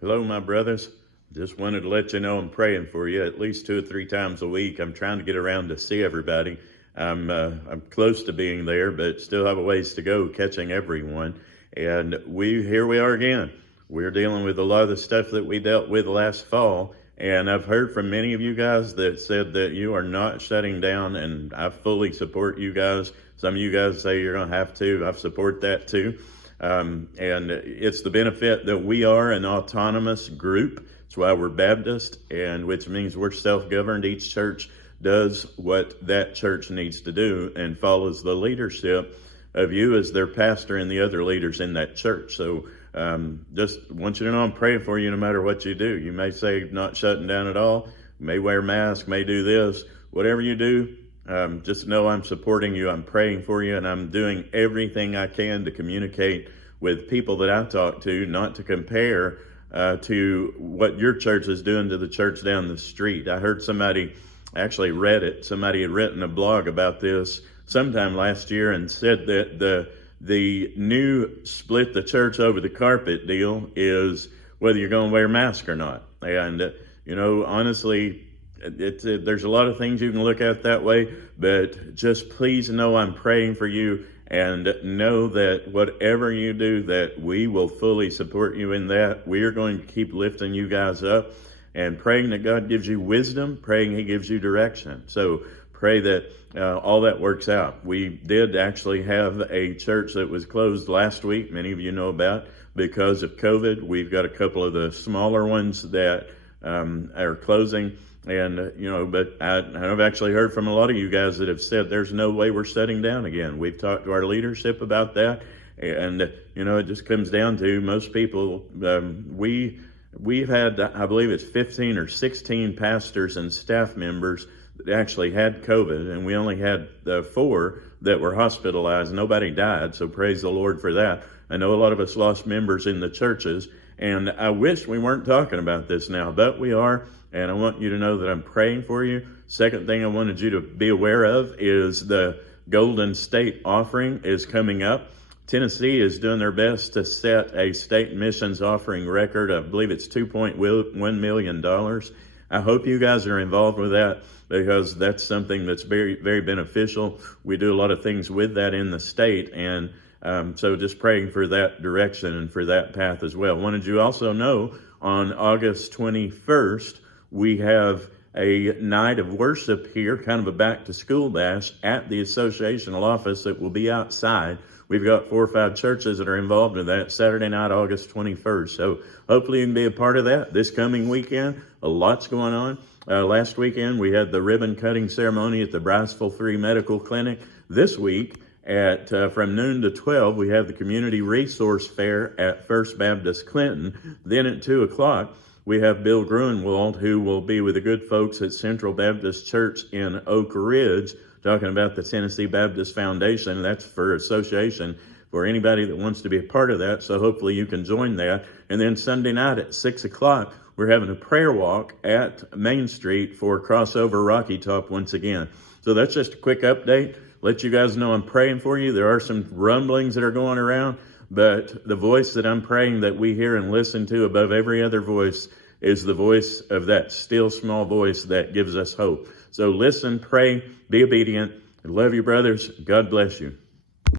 Hello, my brothers. Just wanted to let you know I'm praying for you at least 2 or 3 times a week. I'm trying to get around to see everybody. I'm close to being there, but still have a ways to go catching everyone. And here we are again. We're dealing with a lot of the stuff that we dealt with last fall. And I've heard from many of you guys that said that you are not shutting down, and I fully support you guys. Some of you guys say you're going to have to. I support that too. And it's the benefit that we are an autonomous group. That's why we're Baptist, and which means we're self-governed. Each church does what that church needs to do and follows the leadership of you as their pastor and the other leaders in that church. So just want you to know I'm praying for you no matter what you do. You may say not shutting down at all, may wear masks, may do this, whatever you do. Just know I'm supporting you, I'm praying for you, and I'm doing everything I can to communicate with people that I talk to, not to compare to what your church is doing to the church down the street. I heard somebody, actually read it, somebody had written a blog about this sometime last year and said that the new split the church over the carpet deal is whether you're going to wear a mask or not. And, honestly, there's a lot of things you can look at that way, but just please know I'm praying for you, and know that whatever you do, that we will fully support you in that. We are going to keep lifting you guys up and praying that God gives you wisdom, praying He gives you direction. So pray that all that works out. We did actually have a church that was closed last week, many of you know about, because of COVID. We've got a couple of the smaller ones that are closing. And, but I've actually heard from a lot of you guys that have said there's no way we're shutting down again. We've talked to our leadership about that. And, it just comes down to most people. We've had, I believe it's 15 or 16 pastors and staff members that actually had COVID. And we only had 4 that were hospitalized. Nobody died. So praise the Lord for that. I know a lot of us lost members in the churches. And I wish we weren't talking about this now, but we are. And I want you to know that I'm praying for you. Second thing I wanted you to be aware of is the Golden State offering is coming up. Tennessee is doing their best to set a state missions offering record. I believe it's $2.1 million. I hope you guys are involved with that, because that's something that's very, very beneficial. We do a lot of things with that in the state, and so just praying for that direction and for that path as well. Wanted you also know on August 21st, we have a night of worship here, kind of a back to school bash at the associational office that will be outside. We've got 4 or 5 churches that are involved in that Saturday night, August 21st. So hopefully you can be a part of that this coming weekend. A lot's going on. Last weekend, we had the ribbon cutting ceremony at the Briceville 3 Medical Clinic. This week, from noon to 12, we have the Community Resource Fair at First Baptist Clinton. Then at 2 o'clock, we have Bill Gruenwald, who will be with the good folks at Central Baptist Church in Oak Ridge, talking about the Tennessee Baptist Foundation. That's for association for anybody that wants to be a part of that. So hopefully you can join that. And then Sunday night at 6 o'clock, we're having a prayer walk at Main Street for Crossover Rocky Top once again. So that's just a quick update. Let you guys know I'm praying for you. There are some rumblings that are going around, but the voice that I'm praying that we hear and listen to above every other voice is the voice of that still small voice that gives us hope. So listen, pray, be obedient. I love you, brothers. God bless you.